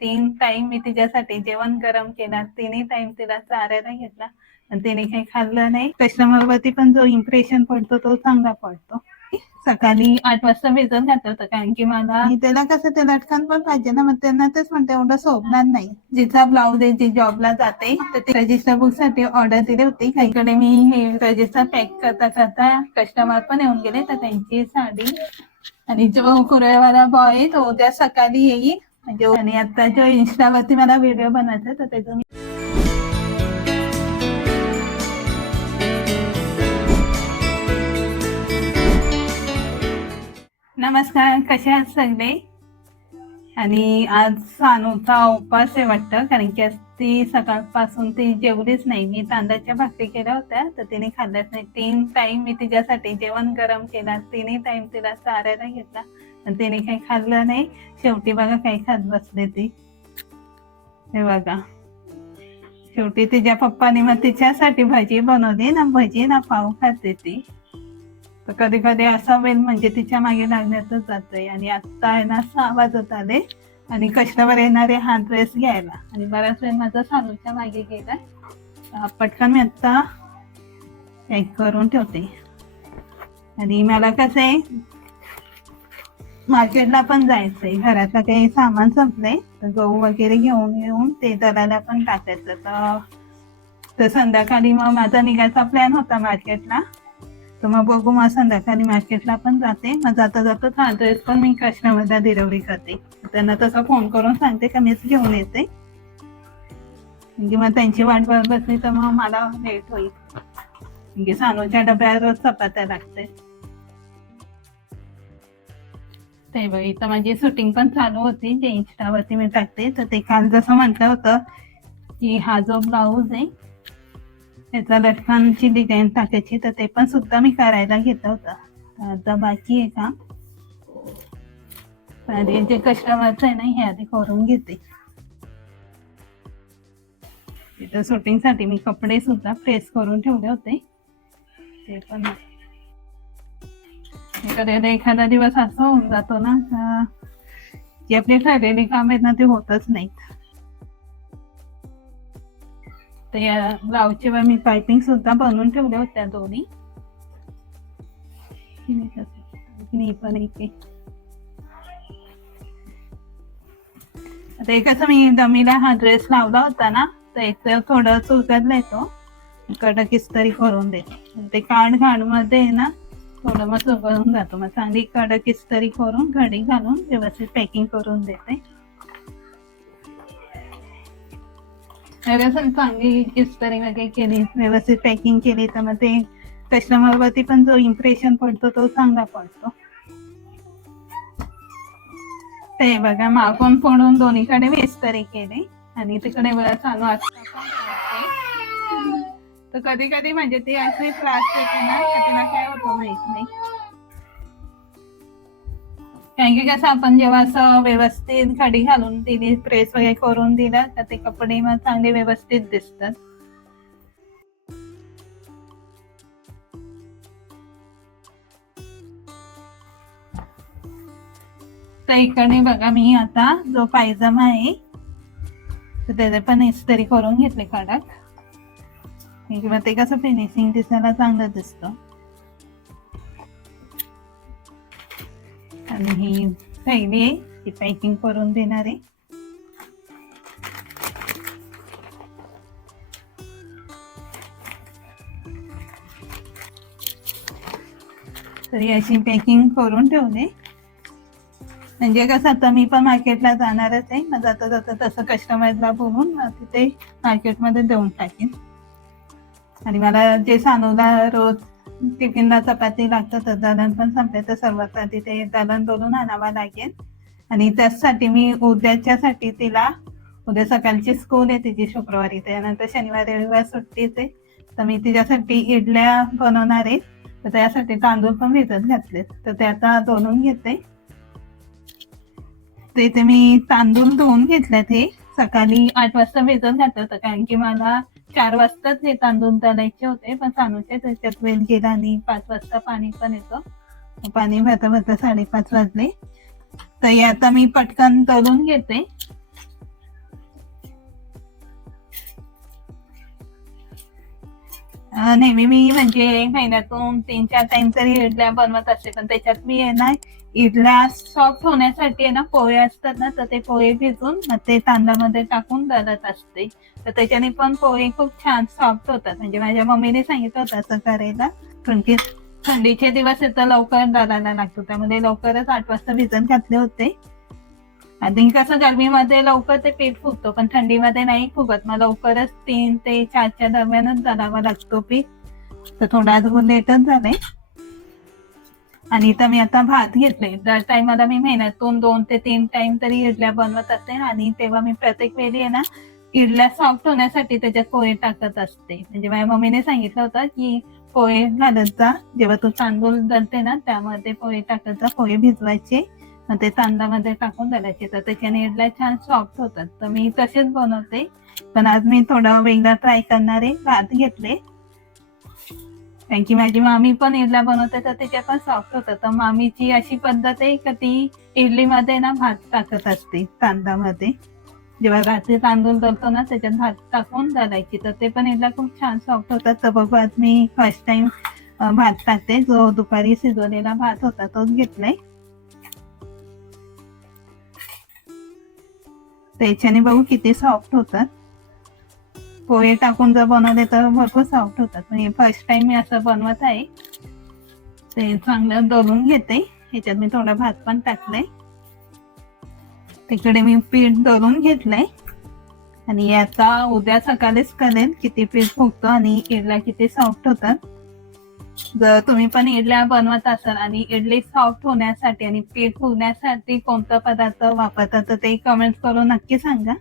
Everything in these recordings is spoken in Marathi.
तीन टाइम मी तिच्यासाठी जेवण गरम केला. तिन्ही टाइम तिला चारायला घेतला. आणि तिने काही खाल्लं नाही. कस्टमर वरती पण जो इम्प्रेशन पडतो तो चांगला पडतो. सकाळी आठ वाजता भिजत घातलं होतं कारण की मला त्याला कसं ते लटकन पण पाहिजे ना. मग त्यांना तेच म्हणते एवढं सोपणार नाही. जिचा ब्लाऊज आहे जी जॉबला जाते तर ते रजिस्टर बुकसाठी ऑर्डर दिली होती. काहीकडे मी हे रजिस्टर पॅक करता करता कस्टमर पण येऊन गेले. तर त्यांची साडी आणि जो कुरळवाला बॉय आहे तो उद्या सकाळी येईल. म्हणजे आणि आता जो इंस्टावरती मला व्हिडिओ बनवायचा तर त्याचं मी नमस्कार कसे आहात सगळे? आणि आज सानूचा उपवास आहे वाटतं कारण की ती सकाळपासून ती जेवलीच नाही. मी तांदळाच्या भाकरी केल्या होत्या तर तिने खाल्ल्याच नाही. तीन टाइम मी तिच्यासाठी जेवण गरम केला. तिन्ही टाइम तिला चारायला घेतला. आणि तिने काही खाल्लं नाही. शेवटी बघा काही खात बसले ती. हे बघा. शेवटी तिच्या पप्पाने मग तिच्यासाठी भजी बनवली ना. भजी ना पाव खाते ती. तर कधी कधी असा वेळ म्हणजे तिच्यामागे लागण्यातच जातोय. आणि आता आहे ना सहा वाजत आले. आणि कस्टमर येणारे हा ड्रेस घ्यायला. आणि बराच वेळ माझा सालूच्या मागे गेला पटकन मी आता पॅक करून ठेवते. आणि मला कसं आहे मार्केटला पण जायचंय. घरातलं काही सामान संपलंय तर गहू वगैरे घेऊन येऊन ते दलाला पण टाकायचं. तर तर संध्याकाळी मग माझा निघायचा प्लॅन होता मार्केटला तर मग बघू मग संध्याकाळी मार्केटला पण जाते. मग जाता जाता हा ड्रेस पण मी कस्टमरला डिलिव्हरी करते. त्यांना तसा फोन करून सांगते का मीच घेऊन येते. म्हणजे मग त्यांची वाट बघत बसली तर मग मला लेट होईल. म्हणजे सानूच्या डब्यात रोज चपात्या लागते. ते बघ इथं माझी शूटिंग पण चालू होती. जे इंस्टावरती मी टाकते. तर ते काल जसं म्हटलं होतं की हा जो ब्लाऊज आहे त्याचा लटकांची डिझाईन टाकायची. तर ते पण सुद्धा मी करायला घेतलं होतं. आता बाकी आहे का? आणि जे कस्टमरचं आहे ना हे आधी करून घेते. तिथं शूटिंगसाठी मी कपडे सुद्धा प्रेस करून ठेवले होते. ते पण कधी एखादा दिवस असं होऊन जातो ना जे आपले ठरलेली काम आहेत ना ते होतच नाहीत. तर या ब्लाऊजचे मी पायपिंग सुद्धा बनवून ठेवल्या होत्या दोन्ही. पण एक आता एक मी दमीला हा ड्रेस लावला होता ना तर एक तर थोडं चुरकतला येतो कडक तरी करून दे. ते काढ घाणमध्ये ना थोडं मग चुरकळून जातो. मग चांगली कडक तरी करून घडी घालून व्यवस्थित पॅकिंग करून देते. चांगली किस्तरी वगैरे केली व्यवस्थित पॅकिंग केली तर मग ते कस्टमर वरती पण जो इम्प्रेशन पडतो तो चांगला पडतो. ते बघा मागून फोडून दोन्हीकडे मी इस्त्री केली. आणि तिकडे बघा चालू असतं. तर कधी कधी म्हणजे ती अशी प्लास्टिक आहे ना तिला काय होतं माहीत नाही. कारण की कसं आपण जेव्हा असं व्यवस्थित खडी घालून तिने प्रेस वगैरे करून दिला तर ते कपडे मग चांगले व्यवस्थित दिसतात. तर इकडे बघा मी आता जो पायजमा आहे तर त्याचे पण इस्त्री करून घेतले कडक. म्हणजे किंवा ते कसं फिनिशिंग दिसायला चांगलं दिसतं. आणि ही थैली आहे ती पॅकिंग करून देणार आहे. तर याची पॅकिंग करून ठेवले. म्हणजे कसं आता मी पण मार्केटला जाणारच आहे. मग जाता जाता तसं कस्टमरला बोलून तिथे मार्केटमध्ये देऊन टाकेन. आणि मला जे सानूला रोज टिफिनला चपाती लागतं तर दलन पण संपले. तर सर्वात आधी ते दलन बोलून आणावा लागेल. आणि त्यासाठी मी उद्याच्यासाठी तिला उद्या सकाळची स्कूल आहे तिची शुक्रवारी. त्यानंतर शनिवार रविवार सुट्टीच आहे. तर मी तिच्यासाठी इडल्या बनवणार आहे. तर त्यासाठी तांदूळ पण भिजत घातले तर ते आता दोनून घेते. ते ते मी तांदूळ धुवून घेतले ते. सकाळी आठ वाजता भिजत घातलं होतं कारण की मला चार वाजताच हे तांदूळ तळायचे होते पण सानूचे त्याच्यात वेळ गेला आणि पाच वाजता पाणी पण येतं. पाणी भरता भरता साडेपाच वाजले. तर आता मी पटकन तळून घेते. अं, नेहमी मी म्हणजे महिन्यातून तीन चार टाइम तरी इडल्या बनवत असते पण त्याच्यात मी आहे ना इडल्या सॉफ्ट होण्यासाठी आहे ना पोहे असतात ना तर ते पोहे भिजून मग ते तांदळामध्ये टाकून दळत असते. तर त्याच्याने पण पोहे खूप छान सॉफ्ट होतात. म्हणजे माझ्या मम्मीने सांगितलं होतं असं करायला कारण की थंडीचे दिवस येतं लवकर दळायला लागतो. त्यामध्ये लवकरच आठ वाजता भिजत घातले होते. आणि कसं गरमीमध्ये लवकर ते पीठ फुगतो पण थंडीमध्ये नाही फुगत. मग लवकरच तीन ते चारच्या दरम्यानच दळावा लागतो पीठ. तर थोडा अजून लेटच झाले आणि इथं मी आता भात घेतले दर टाइमला मी महिन्यातून दोन ते तीन टाइम तरी इडल्या बनवत असते आणि तेव्हा मी प्रत्येक वेळी आहे ना इडल्या सॉफ्ट होण्यासाठी त्याच्यात पोहे टाकत असते. म्हणजे माझ्या मम्मीने सांगितलं होतं की पोहे घालत जा. जेव्हा तू तांदूळ दळते ना त्यामध्ये पोहे टाकत जा. पोहे भिजवायचे. ते चांदामध्ये टाकून घालायचे. तर त्याच्याने इडल्या छान सॉफ्ट होतात. तर मी तसेच बनवते. पण आज मी थोडं वेगळा ट्राय करणार आहे भात घेतले. कारण की माझी मामी पण इडल्या बनवते तर त्याच्या पण सॉफ्ट होतात. तर मामीची अशी पद्धत आहे का ती इडलीमध्ये ना भात टाकत असते तांदळामध्ये जेव्हा रात्री तांदूळ दळतो ना त्याच्यात भात टाकून दळायची तर ते पण इडल्या खूप छान सॉफ्ट होतात. तर बघू आज मी फर्स्ट टाइम भात टाकते. जो दुपारी शिजवलेला भात होता तोच घेतलाय. त्याच्याने बघू किती सॉफ्ट होतात. पोहे टाकून जर बनवले तर भरपूर सॉफ्ट होतात. म्हणजे फर्स्ट टाइम मी असं बनवत आहे. ते चांगलं दळून घेते. ह्याच्यात मी थोडा भात पण टाकलाय. तिकडे मी पीठ दळून घेतलंय. आणि याचा उद्या सकाळीच कळेल किती पीठ फुगतो आणि इडला किती सॉफ्ट होतात. जर तुम्ही पण इडल्या बनवत असाल आणि इडली सॉफ्ट होण्यासाठी आणि पीठ होण्यासाठी कोणता पदार्थ वापरतात तर ते कमेंट करून नक्की सांगा.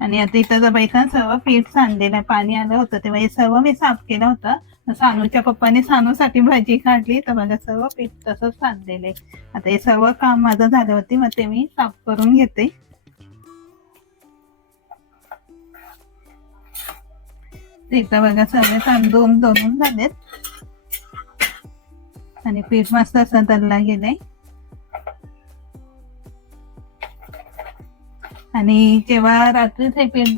आणि आता इथं जर बघितलं सर्व पीठ सांडलेलं पाणी आलं होतं तेव्हा हे सर्व मी साफ केलं होतं. सानूच्या पप्पाने सानूसाठी भाजी काढली तर माझं सर्व पीठ तसंच सांडलेलं आहे. आता हे सर्व काम माझं झालं होते मग ते मी साफ करून घेते. एकदा बघा सगळे तांदूळ दोन झालेत. आणि पीठ मस्त असं दलला गेलंय. आणि जेव्हा रात्री हे पीठ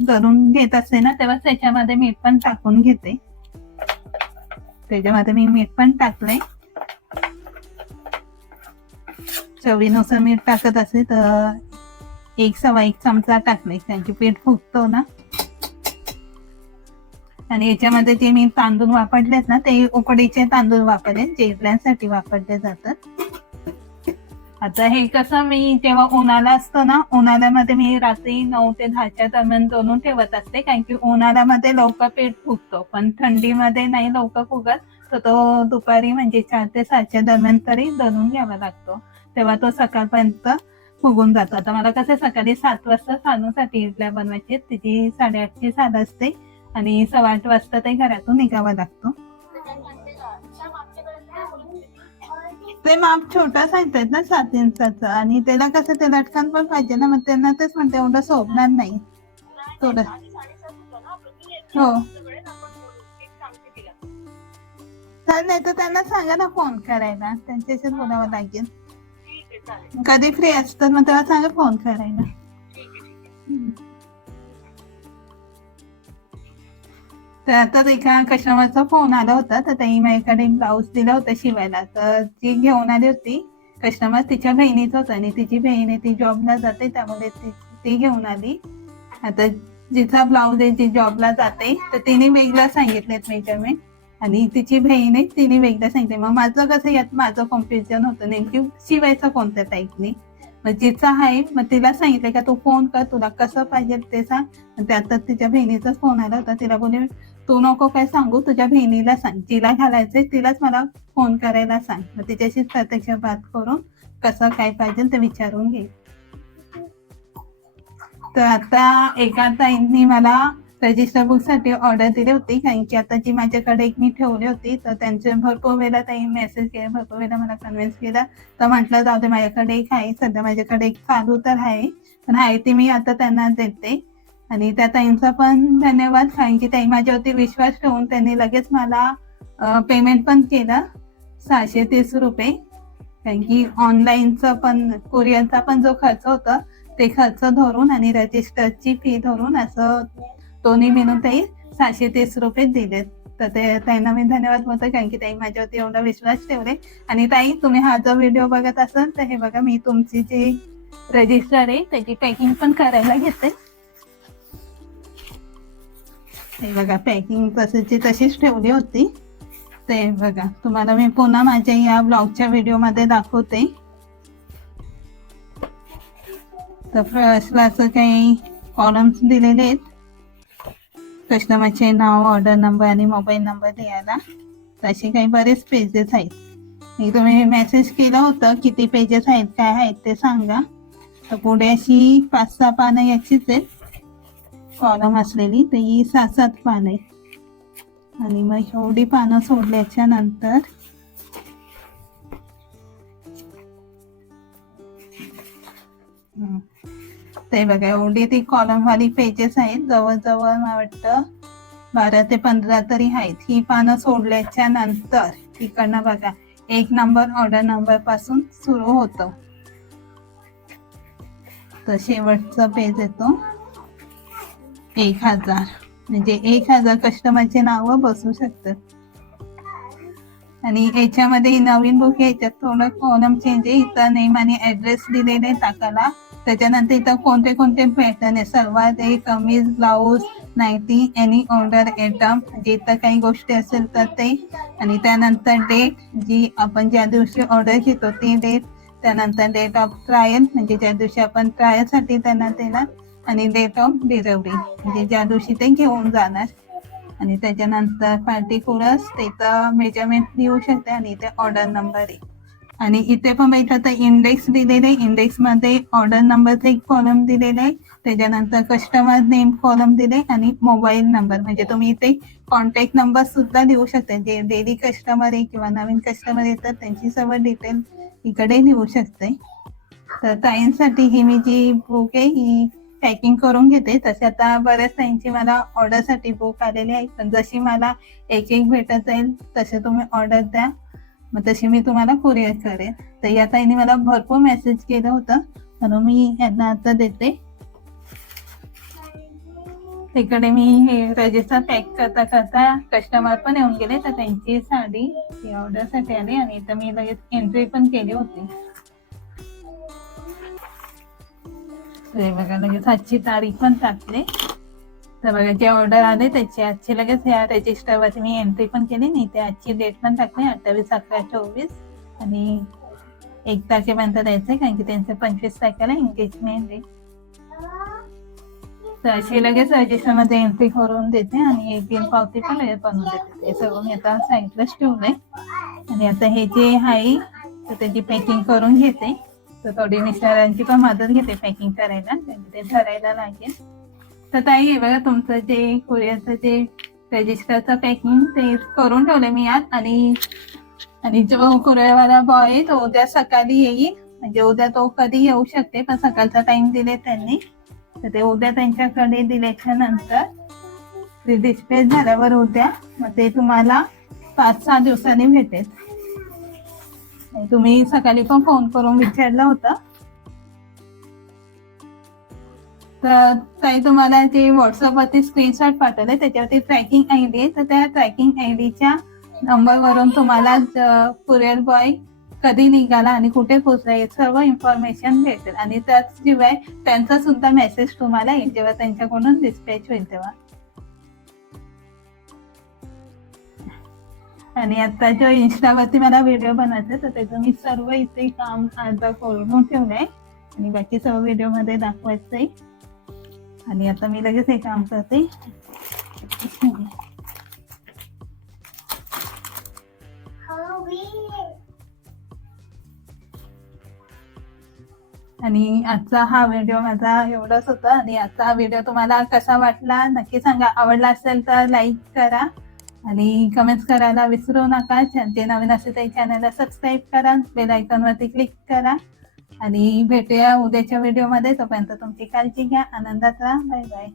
दळून घेत असते ना तेव्हा त्याच्यामध्ये मीठ पण टाकून घेते. त्याच्यामध्ये मी मीठ पण टाकलंय. चवीनुसार मीठ टाकत असे तर एक सवा एक चमचा टाकले कारण की पीठ फुगतो ना. आणि याच्यामध्ये जे मी तांदूळ वापरलेत ना ते उकडीचे तांदूळ वापरले जे इडल्यांसाठी वापरले जातात. आता हे कसं मी जेव्हा उन्हाळा असतो ना उन्हाळ्यामध्ये मी रात्री नऊ ते दहाच्या दरम्यान दोनून ठेवत असते कारण की उन्हाळ्यामध्ये लवकर पीठ फुगतो. पण थंडीमध्ये नाही लवकर फुगत तर तो दुपारी म्हणजे चार ते सातच्या दरम्यान तरी दळून घ्यावा लागतो. तेव्हा तो सकाळपर्यंत फुगून जातो. आता मला कसं सकाळी सात वाजता सानूसाठी इडल्या बनवायची तिची साडेआठची सात असते. आणि सव्वा आठ वाजता ते घरातून निघावा लागतो. ते माप छोटा सांगतायत ना सात इंचाचं. आणि त्याला कसं ते लटकन पण पाहिजे ना मग त्यांना तेच म्हणते एवढं शोभणार नाही. थोडं. हो. नाही तर त्यांना सांगा ना फोन करायला. त्यांच्याशीच बोलावं लागेल. कधी फ्री असतात मग तेव्हा सांगा फोन करायला. तर आता एका कस्टमरचा फोन आला होता. तर त्यांनी माझ्याकडे ब्लाऊज दिला होता शिवायला. तर ती घेऊन आली होती. कस्टमर तिच्या बहिणीच होतं आणि तिची बहीण आहे ती जॉबला जाते. त्यामुळे ती घेऊन आली. आता जिचा ब्लाऊज आहे जी जॉबला जाते. तर तिने वेगळं सांगितलेत मेजरमेंट आणि तिची बहीण आहे तिने वेगळं सांगितले. मग माझं कसं यात? माझं कॉम्पिटिशन होतं. नेमकी शिवायचं कोणत्या टाईपने मग जिचा आहे मग तिला सांगितलं का तू फोन कर. तुला कसं पाहिजे ते सांग. त्यात तिच्या बहिणीचाच फोन आला होता. तिला बोलले तू नको काय सांगू तुझ्या बहिणीला सांग. जिला घालायचंय तिलाच मला फोन करायला सांग. मग तिच्याशी प्रत्यक्ष बात करून कसं काय पाहिजे ते विचारून घे. तर आता एका ताईंनी मला रजिस्टर बुकसाठी ऑर्डर दिली होती. कारण की आता जी माझ्याकडे एक मी ठेवली होती तर त्यांचे भरपूर वेळेला ताई मेसेज केला भरपूर वेळेला मला कन्व्हिन्स केला. तर म्हटलं जाऊ दे माझ्याकडे एक आहे. सध्या माझ्याकडे एक चालू तर आहे पण आहे ती मी आता त्यांना देते. आणि त्या ताईंचा पण धन्यवाद कारण की ताई माझ्यावरती विश्वास ठेवून त्यांनी लगेच मला पेमेंट पण केलं सहाशे तीस रुपये. कारण की ऑनलाईनचा पण कुरिअरचा पण जो खर्च होता ते खर्च धरून आणि रजिस्टरची फी धरून असं दोन्ही मिळून ताई सहाशे तीस रुपये दिलेत तर ते ताईंना मी धन्यवाद म्हणतो कारण की ताई माझ्यावरती एवढा विश्वास ठेवले. आणि ताई तुम्ही हा जो व्हिडिओ बघत असाल तर हे बघा मी तुमची जी रजिस्टर आहे त्याची पॅकिंग पण करायला घेते. हे बघा पॅकिंग तशीची तशीच ठेवली होती. ते बघा तुम्हाला मी पुन्हा माझ्या या ब्लॉगच्या व्हिडिओमध्ये दाखवते. तर फर्स्टला असं काही कॉलम्स दिलेले आहेत. कस्टमरचे नाव ऑर्डर नंबर आणि मोबाईल नंबर द्यायला तसे काही बरेच पेजेस आहेत. मी तुम्ही मेसेज केलं होतं किती पेजेस आहेत काय आहेत ते सांगा. तर पुढे अशी पाच सहा पानं याचीच आहेत. कॉलम असलेली तर ही सात सात पानं. आहेत आणि मग एवढी पानं सोडल्याच्या नंतर ते बघा एवढी ती कॉलमवाली पेजेस आहेत जवळजवळ मला वाटतं बारा ते पंधरा तरी आहेत. ही पानं सोडल्याच्या नंतर तिकडनं बघा एक नंबर ऑर्डर नंबरपासून सुरू होतं. तर शेवटचा पेज येतो. एक हजार. म्हणजे एक हजार कस्टमरचे नाव बसू शकतात. आणि याच्यामध्ये नवीन बुक याच्यात थोडं कॉलम चेंज आहे. इथं नेम आणि ऍड्रेस दिलेले आहे टाकायला त्याच्यानंतर इथं कोणते कोणते पॅटर्न आहे? सर्वात आहे kameez blouse nightie any order item म्हणजे इथं काही गोष्टी असेल तर ते. आणि त्यानंतर डेट जी आपण ज्या दिवशी ऑर्डर घेतो ती डेट त्यानंतर डेट ऑफ ट्रायल म्हणजे ज्या दिवशी आपण ट्रायलसाठी त्यांना देणार. आणि डेट ऑफ डिलिव्हरी म्हणजे ज्या दिवशी ते घेऊन जाणार. आणि त्याच्यानंतर पार्टिक्युलर्स त्याचं मेजरमेंट देऊ शकते आणि इथे ऑर्डर नंबर आहे आणि इथे पण बघितलं तर इंडेक्स दिलेले इंडेक्समध्ये ऑर्डर नंबरचे एक कॉलम दिलेला आहे. त्याच्यानंतर कस्टमर नेम कॉलम दिले आणि मोबाईल नंबर म्हणजे तुम्ही इथे कॉन्टॅक्ट नंबर सुद्धा देऊ शकता. जे डेली कस्टमर आहे किंवा नवीन कस्टमर येतात त्यांची सर्व डिटेल इकडे देऊ शकते. तर ताईंसाठी ही मी जी बुक आहे ही पॅकिंग करून घेते. तसे आता बऱ्याच त्यांची मला ऑर्डरसाठी बुक आलेली आहे. पण जशी मला एक एक भेटत जाईल तसे तुम्ही ऑर्डर द्या. मग तशी मी तुम्हाला कुरिअर करेन. तर या ताईने मला भरपूर मेसेज केलं होतं. म्हणून मी यांना आता देते. तिकडे मी हे रजिस्टर पॅक करता करता कस्टमर पण येऊन गेले. तर त्यांची साडी ऑर्डरसाठी आली आणि इथं मी लगेच एंट्री पण केली होती. हे बघा लगेच आजची तारीख पण टाकले तर बघा जे ऑर्डर आले त्याची आजची लगेच या रजिस्टरवरती मी एंट्री पण केली नाही ते आजची डेट पण टाकली अठ्ठावीस अकरा चोवीस आणि एक तारखेपर्यंत द्यायचंय कारण की त्यांचं पंचवीस तारखेला एंगेजमेंट आहे. तर अशी लगेच रजिस्टरमध्ये एंट्री करून देते आणि एक बिल पावती पण लगेच बनवून देते. ते सगळं मी आता साईडलाच ठेवलंय. आणि आता हे जे आहे तर त्याची पॅकिंग करून घेते. तर थोडी मिस्टरांची पण मदत घेते पॅकिंग करायला. ते ठरायला लागेल. तर ताई हे बघा तुमचं जे कुरिअरचं जे रजिस्टरचं पॅकिंग ते करून ठेवलं मी आत आणि आणि जो कुरिअरवाला बॉय आहे तो उद्या सकाळी येईल. म्हणजे उद्या तो कधी येऊ शकते पण सकाळचा टाइम दिले त्यांनी. तर ते उद्या त्यांच्याकडे दिल्याच्या नंतर डिस्पॅच झाल्यावर उद्या मग ते तुम्हाला पाच सहा दिवसांनी भेटेल. तुम्ही सकाळी पण फोन करून विचारला होता. तर ताई तुम्हाला जे व्हॉट्सअपवरती स्क्रीनशॉट पाठवले त्याच्यावरती ट्रॅकिंग आय डी आहे. तर त्या ट्रॅकिंग आय डीच्या नंबरवरून तुम्हाला कुरिअर बॉय कधी निघाला आणि कुठे पोहोचला हे सर्व इन्फॉर्मेशन भेटेल. आणि त्याचशिवाय त्यांचा सुद्धा मेसेज तुम्हाला येईल जेव्हा त्यांच्याकडून डिस्पॅच होईल तेव्हा. आणि आता जो इंस्टावरती मला व्हिडिओ बनवायचा तर त्याचं मी सर्व इथे काम आता करून ठेवलंय. आणि बाकी सर्व व्हिडिओमध्ये दाखवायचंय. आणि आता मी लगेच हे काम करते. आणि आजचा हा व्हिडिओ माझा एवढाच होता. आणि आजचा हा व्हिडिओ तुम्हाला कसा वाटला नक्की सांगा. आवडला असेल तर लाईक करा. आणि कमेंट्स करायला विसरू नका. जे नवीन असेल ते चॅनलला सबस्क्राईब करा. बेल आयकॉनवरती क्लिक करा. आणि भेटूया उद्याच्या व्हिडिओमध्ये तोपर्यंत तुमची काळजी घ्या. आनंदात राहा. Bye bye